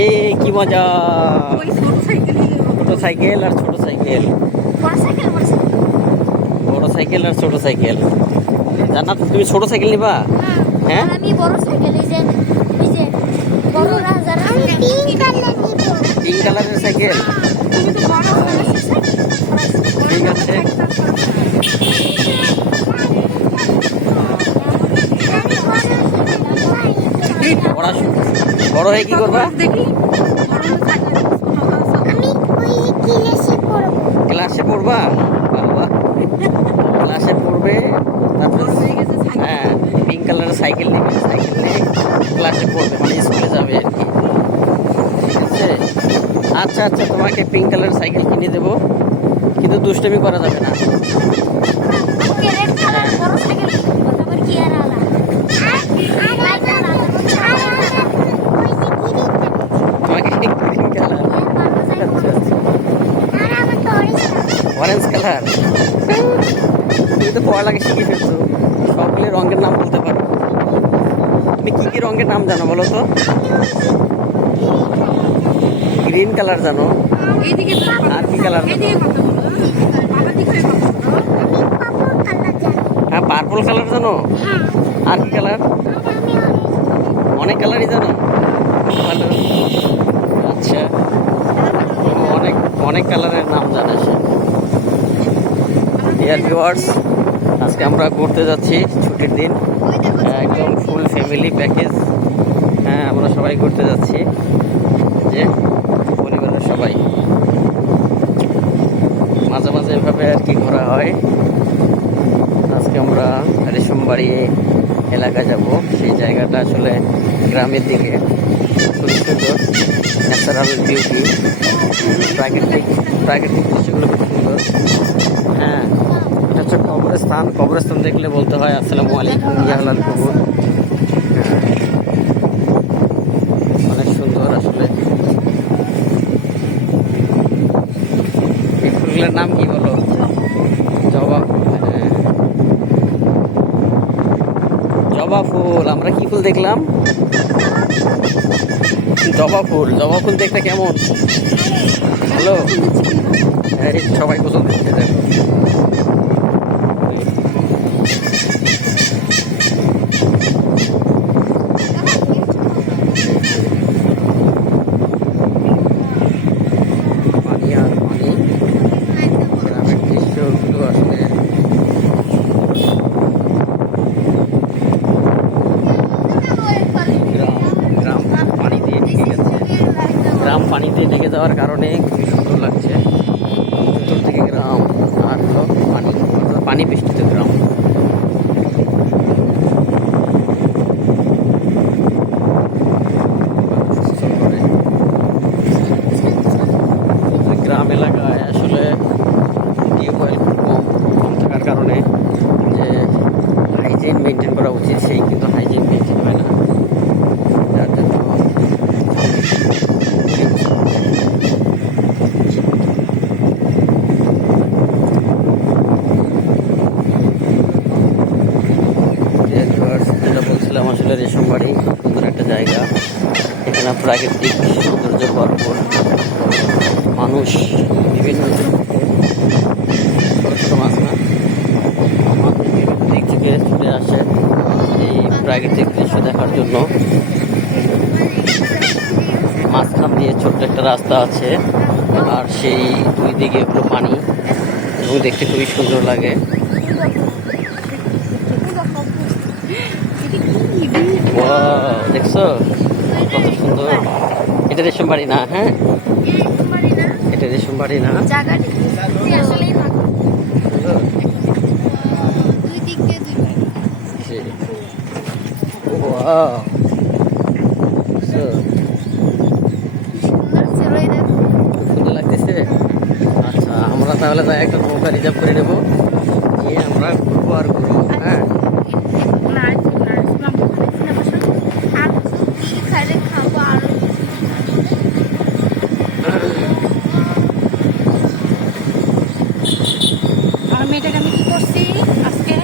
এ কি মজা। ছোট সাইকেল সাইকেল আর ছোট সাইকেল। বড় সাইকেল বড় সাইকেল? বড় সাইকেল আর ছোট সাইকেল। জান্নাত তুমি ছোট সাইকেল নিবা? হ্যাঁ? আর আমি বড় সাইকেল এই যে এই যে বড়রা যারা আমি পিঙ্ক কালার নিব। পিঙ্ক কালারের সাইকেল? তুমি তো বড় হয়ে ঠিক আছে। পড়া বড় হয়ে কি করবা ক্লাসে পড়বা বাবা ক্লাসে পড়বে তারপরে হয়ে হ্যাঁ পিঙ্ক কালারের সাইকেল নেবে সাইকেল নিয়ে ক্লাসে পড়বে মানে স্কুলে যাবে আর কি ঠিক আছে আচ্ছা আচ্ছা তোমাকে পিঙ্ক কালারের সাইকেল কিনে দেবো কিন্তু দুষ্টমি করা যাবে না ওকে রেড কালার বড় সাইকেল তারপর কি আর আলা আর লাইট আলা ওই যে গ্রিন তোমাকে গ্রিন কালার আচ্ছা আচ্ছা আর আমার তো অরেঞ্জ কালার তুমি তো পড়ালেখা শিখে ফেলছো। সবগুলি রঙের নাম বলতে পারো। তুমি কী কী রঙের নাম জানো বলো তো? গ্রিন কালার জানো। আর কি কালার হ্যাঁ পার্পল কালার জানো? আর কি কালার? অনেক কালারই জানো। ভালো আচ্ছা। অনেক অনেক কালারের নাম জানে সে ডিয়ার ভিউয়ার্স আজকে আমরা ঘুরতে যাচ্ছি ছুটির দিন। একদম ফুল ফ্যামিলি প্যাকেজ হ্যাঁ আমরা সবাই ঘুরতে যাচ্ছি। যে পরিবারের সবাই। মাঝে মাঝে এভাবে আর কি ঘোরা হয়। আজকে আমরা রেশমবাড়ি এলাকা যাব। সেই জায়গাটা আসলে গ্রামের দিকে। খুব সুন্দর। ন্যাচারাল বিউটি প্রাকৃতিক প্রাকৃতিক দৃশ্যগুলো খুব সুন্দর। হ্যাঁ। এটা হচ্ছে কবরস্থান কবরস্থান দেখলে বলতে হয়, আসসালামু আলাইকুম ইয়াহলাল কবর। অনেক সুন্দর আসলে। এই ফুলগুলোর নাম কি বলো? জবা হ্যাঁ। জবা ফুল, আমরা কি ফুল দেখলাম? জবা ফুল জবা ফুল দেখতে কেমন? এই সবাই পছন্দ করছে, দেখো পানি আর পানি গ্রামের দৃশ্যগুলো আসলে গ্রাম গ্রাম পানি দিয়ে ঢেকে গেছে গ্রাম পানি ঢেকে যাওয়ার কারণে খুবই সুন্দর লাগছে। চতুর্দিকে গ্রাম আর পানি পানি বেষ্টিত গ্রাম সুন্দর করে। গ্রাম এলাকায় আসলে টিউবওয়েল খুব কম কম থাকার কারণে যে হাইজিন মেনটেন করা উচিত সেই কিন্তু হাইজিন মেনটেন হয় না যার জন্য যে viewers, যেটা বলছিলাম আসলে রেশম বাড়ি সুন্দর একটা জায়গা। এখানে প্রাকৃতিক সৌন্দর্য ভরপুর। মানুষ বিভিন্ন মানুষ বিভিন্ন দিক থেকে ছুটে আসে এই প্রাকৃতিক দৃশ্য দেখার জন্য। মাঝখান দিয়ে ছোট্ট একটা রাস্তা আছে, আর সেই দুই দিকে পুরো পানি, এবং দেখতে খুবই সুন্দর লাগে। দেখছ? কত সুন্দর। এটা রেশম বাড়ি না হ্যাঁ? এটা রেশম বাড়ি না সুন্দর। লাগতেছে। আচ্ছা আমরা তাহলে একটা নৌকা রিজার্ভ করে নেব নিয়ে আমরা ঘুরবো আর ঘুরবো হ্যাঁ নাচ নাচ আর কি খাইলে খাব আরও আর মেয়েটাকে আমি কি করছি আজকে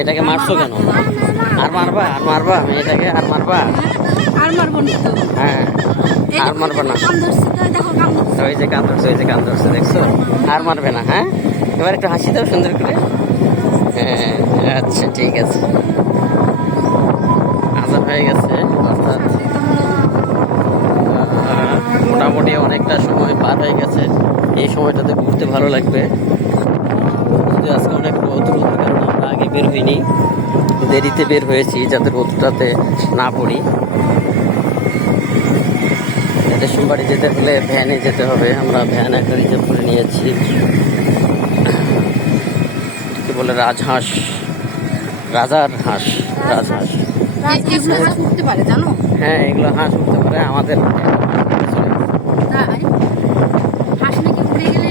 মেয়েটাকে মারছো কেন? আর মারবা আর মারবা মেয়েটাকে আর মারবা? আর মারবো না হ্যাঁ আর মারবা না। ওই যে কান ধরছে ওই যে কান ধরছে দেখছ? আর মারবে না হ্যাঁ? এবার একটু হাসি দাও সুন্দর করে। হ্যাঁ আচ্ছা ঠিক আছে। আজান হয়ে গেছে অর্থাৎ মোটামুটি অনেকটা সময় পার হয়ে গেছে। এই সময়টাতে ঘুরতে ভালো লাগবে। যদি আজকে অনেক রোদ রোদের কারণে আগে বের হইনি। দেরিতে বের হয়েছি যাতে রোদটাতে না পড়ি। রেশন বাড়ি যেতে হলে ভ্যানে যেতে হবে। আমরা ভ্যান একটা রিজার্ভ করে নিয়েছি। কি বলে রাজহাঁস। রাজার হাঁস রাজহাঁস। হ্যাঁ এগুলো হাঁস উঠতে পারে আমাদের তাই হাঁস নাকি উড়ে গেলে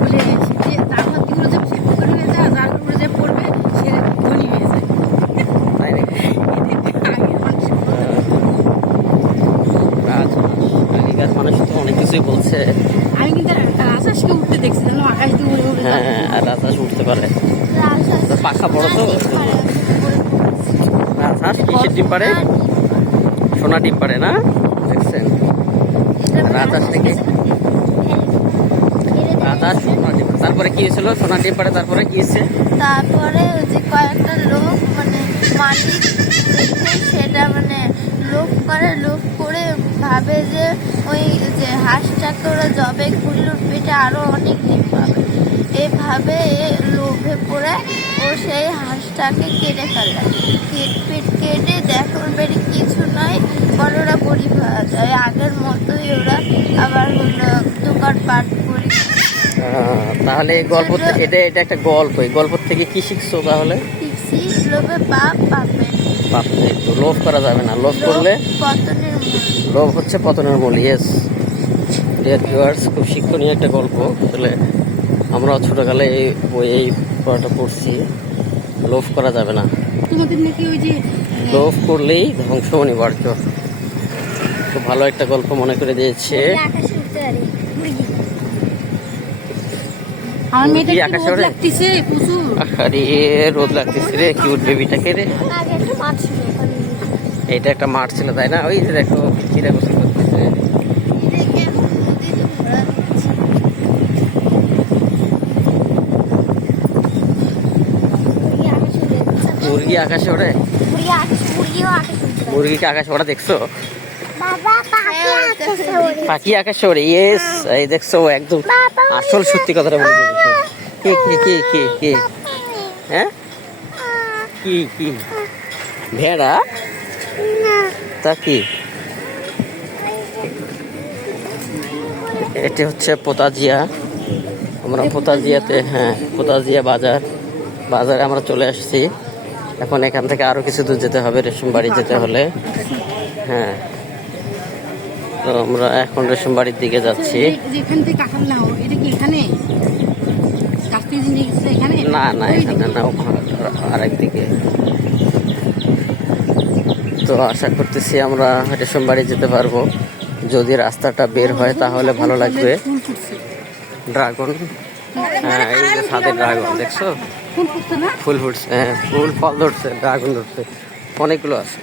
বলে যে তার মধ্যে যে সে পুকুরে হয়ে যায় যার উপরে যে পড়বে সে ধনী হয়ে যায় তাই নাকি আগে মানুষ রাজহাঁস আগেকার মানুষ তো বলছে। আমি কিন্তু রাজহাঁসকে উঠতে দেখছি জানো আকাশ দিয়ে উড়ে উড়ে হ্যাঁ আর রাজহাঁস উঠতে পারে। পাখা বড় তো? রাজহাঁস কিসের ডিম পারে? সোনা ডিম পারে। না? দেখছেন? রাজহাঁস থেকে রাজহাঁস সোনা ডিম তারপরে কি হয়েছিল? সোনা ডিম পারে তারপরে কি হয়েছে? তারপরে ওই যে কয়েকটা লোক মানে মালিক সেটা মানে লোক করে লোভ করে যে ওই যে হাঁসটাকে ওরা জবে কুল্লুর পেটে আরও অনেক ডিম পাবে। এভাবে এ লোভে পড়ে ও সেই হাঁসটাকে কেটে ফেলে। পিট কেটে দেখো বেরি কিছু নয় বড়রা বড়ি পাওয়া যায়। আগের মতোই ওরা আবার হলো দোকানপাট করি। তাহলে গল্প এটা এটা একটা গল্প। এই গল্প থেকে কি শিখছো তাহলে? পিসি লোভে পাপ পাবে তো লোভ করা যাবে না। লোভ করলে লোভ হচ্ছে পতনের মূল ইয়েস ডিয়ার ভিউয়ার্স খুব শিক্ষণীয় একটা গল্প। আসলে আমরা ছোটোকালে এই বই এই পড়াটা পড়ছি। লোভ করা যাবে না। লোভ করলেই ধ্বংস অনিবার্য। খুব ভালো একটা গল্প মনে করে দিয়েছে আকাশে উঠতে পারে মুরগি আমার মেয়েটা আকাশে রোদ লাগতেছে? প্রচুর। আরে রোদ লাগতেছে রে কিউট বেবিটাকে রে। এটা একটা মাঠ ছিল তাই না? ওই যে দেখো কিরা গোসল করতেছে। মুরগি আকাশে উড়ে মুরগি আকাশে ওড়ে? মুরগি মুরগিও আকাশে মুরগিকে ওরা দেখছ? পাখি আকাশে উড়ে পাখি ইয়েস এই দেখছ, একদম আসল সত্যি কথাটা বলে কি কি কি কি কি? হ্যাঁ? কি কি? ভেড়া? তা কি? এটি হচ্ছে পোতাজিয়া। আমরা পোতাজিয়াতে হ্যাঁ পোতাজিয়া বাজার। বাজারে আমরা চলে আসছি। এখন এখান থেকে আরও কিছু দূর যেতে হবে, রেশম বাড়ি যেতে হলে। হ্যাঁ। তো আমরা এখন রেশম বাড়ির দিকে যাচ্ছি। যেখান থেকে কাঁঠাল নাও এটা কি এখানে? গাছ থেকে যে নিয়ে গেছে এখানে? না না এখানে না ওখানে আরেক দিকে। তো আশা করতেছি আমরা রেশম বাড়ি যেতে পারব। যদি রাস্তাটা বের হয় তাহলে ভালো লাগবে। ড্রাগন। হ্যাঁ এই যে সাদের ড্রাগন দেখছ? ফুল ফুটছে ফুল ফুটছে হ্যাঁ ফুল ফল ধরছে ড্রাগন ধরছে। অনেকগুলো আছে।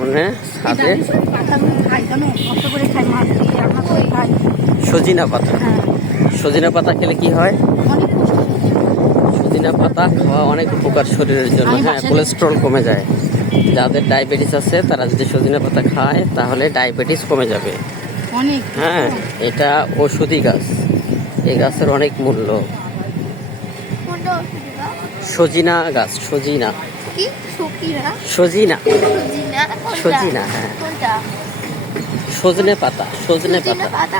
মানে খাই সজিনা পাতা। হ্যাঁ। সজিনা পাতা খেলে কি হয়? সজিনা পাতা খাওয়া অনেক উপকার শরীরের জন্য হ্যাঁ কোলেস্ট্রল কমে যায়। যাদের ডায়াবেটিস আছে তারা যদি সজিনা পাতা খায় তাহলে ডায়াবেটিস কমে যাবে। হ্যাঁ এটা ওষুধি গাছ। এই গাছের অনেক মূল্য? সজিনা গাছ সজিনা। কি? সজিনা। সজিনা হ্যাঁ। সজনে পাতা সজনে পাতা।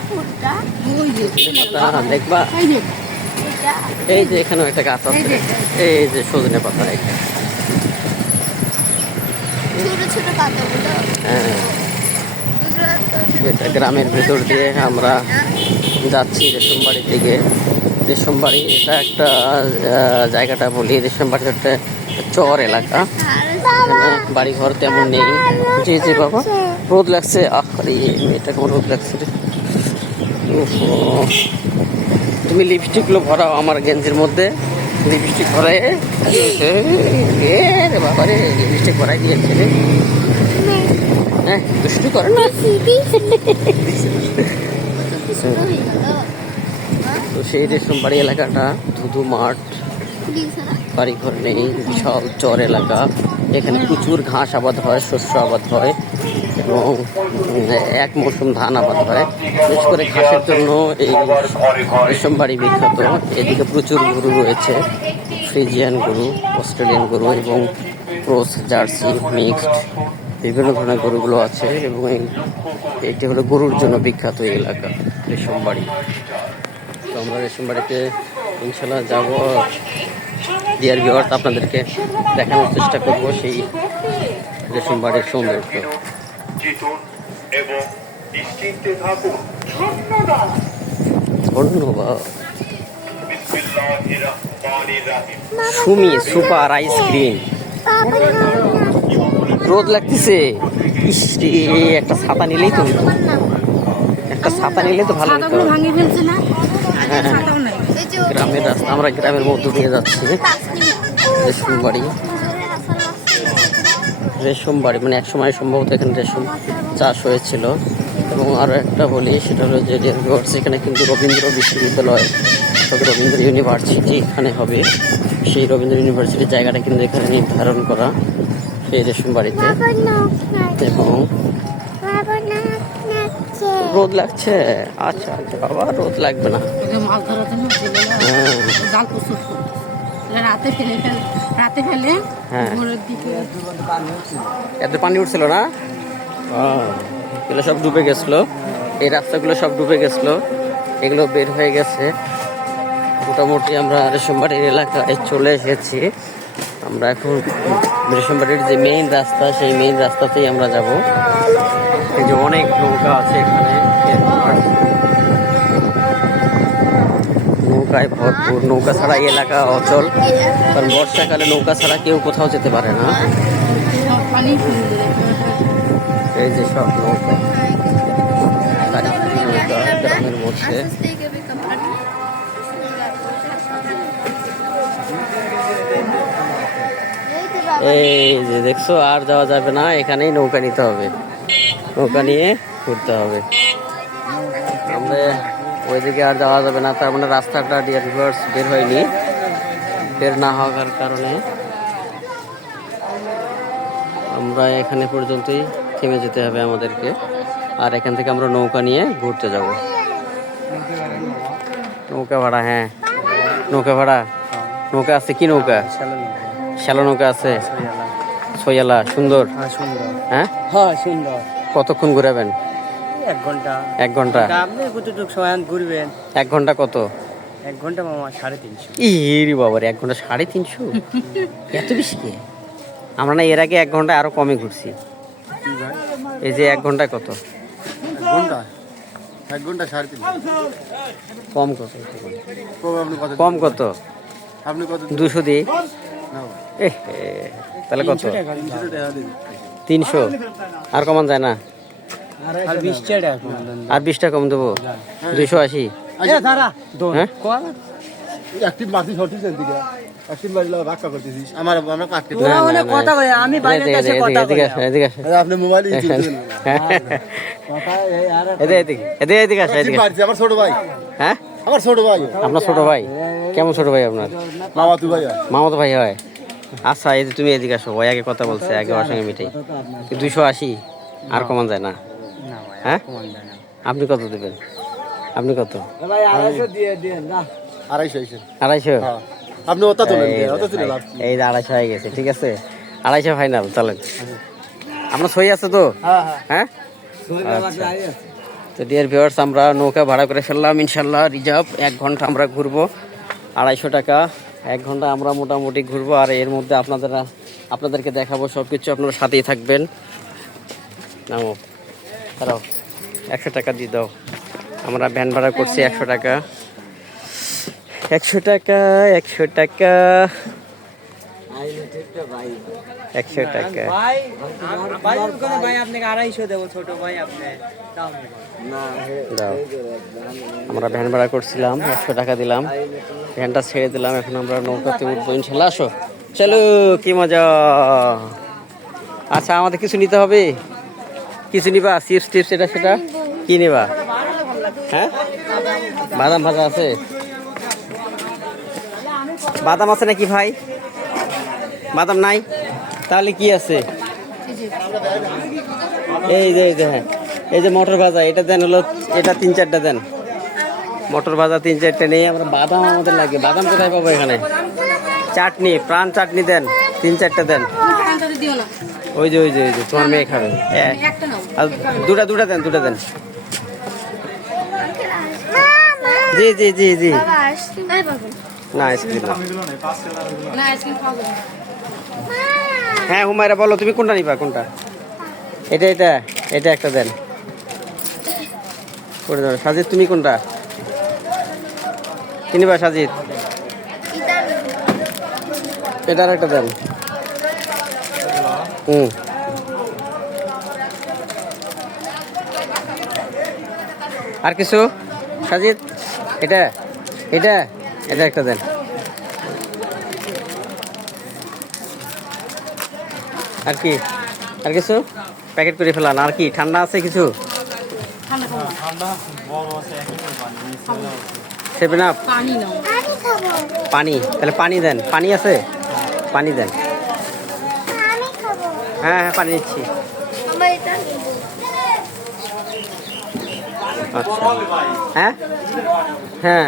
দেখবা? এই যে। এখানেও একটা গাছ আছে। এই যে সজনে পাতা হ্যাঁ। এটা গ্রামের ভেতর দিয়ে আমরা যাচ্ছি রেশম বাড়ির দিকে। রেশমবাড়ি এটা একটা জায়গাটা বলি। রেশমবাড়ি একটা চর এলাকা। এখানে বাড়ি ঘর তেমন নেই। জি জি বাবা। রোদ লাগছে। আরে মেয়েটা কেমন রোদ লাগছে রে। তুমি লিপস্টিকগুলো ভরাও আমার গেঞ্জির মধ্যে। লিপস্টিক ভরে রে বাবা রে লিপস্টিক ভরাই দিয়েছে রে। হ্যাঁ দুষ্টু করে না? তো সেই রেশমবাড়ি এলাকাটা, ধুধু মাঠ, বাড়িঘর নেই, বিশাল চর এলাকা। এখানে প্রচুর ঘাস আবাদ হয়, শস্য আবাদ হয় এবং এক মৌসুম ধান আবাদ হয়। বিশেষ করে ঘাসের জন্য এই রেশমবাড়ি বিখ্যাত। এদিকে প্রচুর গরু রয়েছে, ফ্রিজিয়ান গরু, অস্ট্রেলিয়ান গরু এবং ক্রস, জার্সি, মিক্সড, বিভিন্ন ধরনের গরুগুলো আছে এবং এটি হলো গরুর জন্য বিখ্যাত এই এলাকা রেশমবাড়ি তো আমরা রেশন বাড়িতে ইনশাল্লাহ যাব। ডিয়ার ভিওয়ার্স আপনাদেরকে দেখানোর চেষ্টা করব সেই রেশম বাড়ির সৌন্দর্য। সুমি সুপার আইসক্রিম রোদ লাগতেছে। একটা ছাতা নিলেই তো একটা ছাতা নিলেই তো ভালো হতো গ্রামের রাস্তা, আমরা গ্রামের মধ্য দিয়ে যাচ্ছি। রেশম বাড়ি রেশম বাড়ি মানে এক সময় সম্ভবত এখানে রেশম চাষ হয়েছিল। এবং আরও একটা বলি, সেটা হলো যে রিভার্স এখানে কিন্তু রবীন্দ্র বিশ্ববিদ্যালয় তবে রবীন্দ্র ইউনিভার্সিটি এখানে হবে। সেই রবীন্দ্র ইউনিভার্সিটির জায়গাটা কিন্তু এখানে নির্ধারণ করা সেই রেশম বাড়িতে এবং রোদ লাগছে। আচ্ছা আচ্ছা বাবা রোদ লাগবে না। মাছ ধরার জন্য হ্যাঁ। জাল প্রস্তুত রাতে ফেলে ফেলে রাতে ফেলে হ্যাঁ। এত পানি উঠছিল না? এগুলো সব ডুবে গেছিল। এই রাস্তাগুলো সব ডুবে গেছিল। এগুলো বের হয়ে গেছে। মোটামুটি আমরা রেশমবাড়ির এলাকায় চলে এসেছি। আমরা এখন রেশমবাড়ির যে মেইন রাস্তা সেই মেইন রাস্তাতেই আমরা যাব। এই যে অনেক নৌকা আছে এখানে। নৌকায় ভরপুর, নৌকা ছাড়া এলাকা অচল। কারণ বর্ষাকালে নৌকা ছাড়া কেউ কোথাও যেতে পারে না। এই যে সব নৌকা। গ্রামের মধ্যে। এই যে দেখছ, আর যাওয়া যাবে না, এখানেই নৌকা নিতে হবে। নৌকা নিয়ে ঘুরতে হবে। ওইদিকে আর যাওয়া যাবে না তার মানে রাস্তাটা রিভার্স বের হয়নি। বের না হওয়ার কারণে আমরা এখানে পর্যন্তই থেমে যেতে হবে আমাদেরকে। আর এখান থেকে আমরা নৌকা নিয়ে ঘুরতে যাব। নৌকা ভাড়া হ্যাঁ। নৌকা ভাড়া? নৌকা আছে কি নৌকা? শ্যালো নৌকা আছে? সৈয়ালা সুন্দর। সুন্দর। হ্যাঁ? হ্যাঁ সুন্দর। কতক্ষণ ঘুরাবেন? এক ঘণ্টা। এক ঘণ্টা? আপনি কতটুকু সময় ঘুরবেন? এক ঘণ্টা কত? এক ঘণ্টা মামা সাড়ে তিনশো। ইরি বাবার এক ঘণ্টা সাড়ে তিনশো? এত বেশি কে? আমরা না এর আগে এক ঘণ্টা আরও কমে ঘুরছি। এই যে এক ঘন্টায় কত? ঘণ্টা? এক ঘণ্টা সাড়ে তিন কম কত? কম কত আপনি কত দুশো দিই? এ তাহলে কত? তিনশো? আর কমান যায় না? আর বিশ টাকা কম দেন। আর কম দেবো? দুশো আশি। এ দাঁড়া। দোন? একটি মাটি সঠিক দিকে একটি বাড়ি ভাক্কা করতেছিস। আমার আমরা কাটকে তোরা অনেক কথা কয় আমি বাইরে এদিকে দেশে এদিকে কথা এদিকে কই আসো, এদিকে আসো। আপনি মোবাইল কথা এই আর এদিকে এদিকে এদিকে এদিকে আসো, আমার ছোট ভাই। আমার ছোট ভাই। আপনার ছোট ভাই? কেমন ছোট ভাই আপনার? মামা তু ভাই। মামাতো ভাই হয়। আচ্ছা এই যে তুমি এদিকে আসো ওই আগে কথা বলছে আগে ওর সঙ্গে মিটাই। দুইশো আশি আর কমান যায় না। হ্যাঁ। আপনি কত দেবেন? আপনি কত? আড়াইশো? আপনি এই আড়াইশো হয়ে গেছে, ঠিক আছে? আড়াইশো ফাইনাল চলেন। আপনার সই আছে তো? হ্যাঁ? আচ্ছা। তো ডিয়ার ভিউয়ার্স আমরা নৌকা ভাড়া করে ফেললাম ইনশাল্লাহ রিজার্ভ। এক ঘণ্টা আমরা ঘুরবো, আড়াইশো টাকা। এক ঘণ্টা আমরা মোটামুটি ঘুরবো, আর এর মধ্যে আপনাদের, আপনাদেরকে দেখাবো সব কিছু আপনারা সাথেই থাকবেন। নামো। দাঁড়াও, একশো টাকা দিয়ে দাও। আমরা ভ্যান ভাড়া করছি একশো টাকা। একশো টাকা একশো টাকা। একশো টাকা। আমরা ভ্যান ভাড়া করছিলাম, একশো টাকা দিলাম। ভ্যানটা ছেড়ে দিলাম, এখন আমরা নৌকাতে উঠবো ইনশাল্লাহ। আসো, চলো, কি মজা। আচ্ছা আমাদের কিছু নিতে হবে? কিছু নিবা চিপস টিপস এটা সেটা? কি নিবা? হ্যাঁ? বাদাম ভাজা আছে? বাদাম আছে নাকি ভাই? বাদাম নাই? তাহলে কি আছে? এই যে এই যে হ্যাঁ। এই যে মটর ভাজা, এটা দেন হলো, এটা তিন চারটা দেন। মটর ভাজা তিন চারটে নেই, আমরা বাদাম আমাদের লাগে। বাদাম কোথায় পাবো এখানে? চাটনি, প্রাণ চাটনি দেন। তিন চারটা দেন। দিও না। ওই যে ওই যে ওই যে তোমার মেয়ে খাবে। নাও আর দুটা দুটা দেন দুটা দেন। জি জি জি জি। না আইসক্রিম না। আইসক্রিম। হ্যাঁ হুমায়রা বলো তুমি কোনটা নিবা কোনটা? এটা এটা এটা একটা দেন। করে দাও। সাজিদ তুমি কোনটা? কি নিবা সাজিদ? এটা আর একটা দেন। হুম। আর কিছু? সাজিদ এটা এটা এটা একটা দেন। আর কি? আর কিছু? প্যাকেট করে ফেলান। আর কি? ঠান্ডা আছে কিছু? সেভেন আপ পানি। তাহলে পানি দেন। পানি আছে? পানি দেন। হ্যাঁ হ্যাঁ পানি দিচ্ছি। আমার এটা নেব আচ্ছা হ্যাঁ হ্যাঁ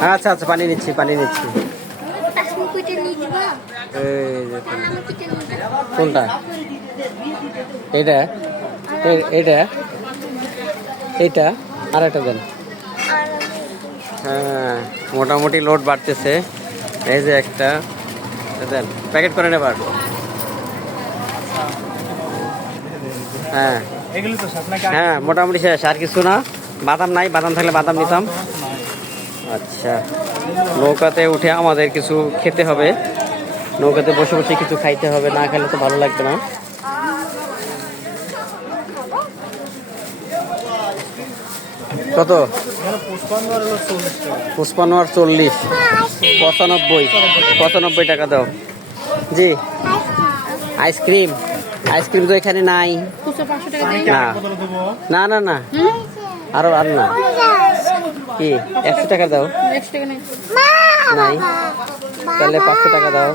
হ্যাঁ আচ্ছা আচ্ছা পানি নিচ্ছি পানি নিচ্ছি। কোনটা? এটা এটা এইটা? আর একটা দেন। হ্যাঁ মোটামুটি লোড বাড়তেছে। এই যে একটা এটা দেন প্যাকেট করে নেবার হ্যাঁ। হ্যাঁ মোটামুটি শেষ, আর কিছু না। বাদাম নাই, বাদাম থাকলে বাদাম নিতাম। আচ্ছা। নৌকাতে উঠে আমাদের কিছু খেতে হবে। নৌকাতে বসে বসে কিছু খাইতে হবে, না খেলে তো ভালো লাগবে না। কত? পুষ্পান্ন আর চল্লিশ। পঁচানব্বই। পঁচানব্বই টাকা দাও। জি। আইসক্রিম। আইসক্রিম তো এখানে নাই। না। না না আরও আর না। কি? একশো টাকা দাও। নেই। তাহলে পাঁচশো টাকা দাও।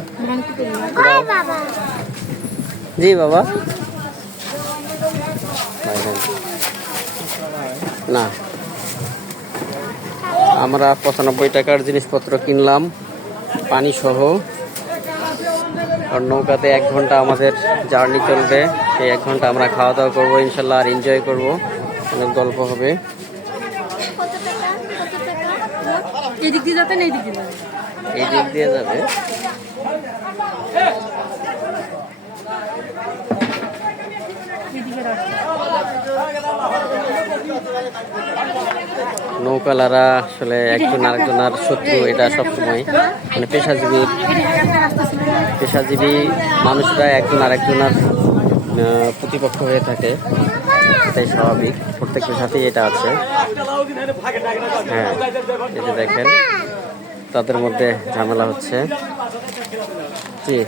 জি বাবা। না। আমরা পঁচানব্বই টাকার জিনিসপত্র কিনলাম। পানি সহ আর নৌকাতে এক ঘণ্টা আমাদের জার্নি চলবে। সেই এক ঘণ্টা আমরা খাওয়া দাওয়া করব ইনশাল্লাহ আর এনজয় করব। অনেক গল্প হবে। এই এদিক দিয়ে এই দিক দিয়ে যাবে। এদিকে রাস্তা। নৌকালারা আসলে একজন আরেকজনের শত্রু, এটা সবসময়। মানে পেশাজীবী? পেশাজীবী মানুষরা একজন আরেকজনের প্রতিপক্ষ হয়ে থাকে। এটাই স্বাভাবিক। প্রত্যেকের সাথেই এটা আছে। হ্যাঁ যে দেখেন, তাদের মধ্যে ঝামেলা হচ্ছে। জি।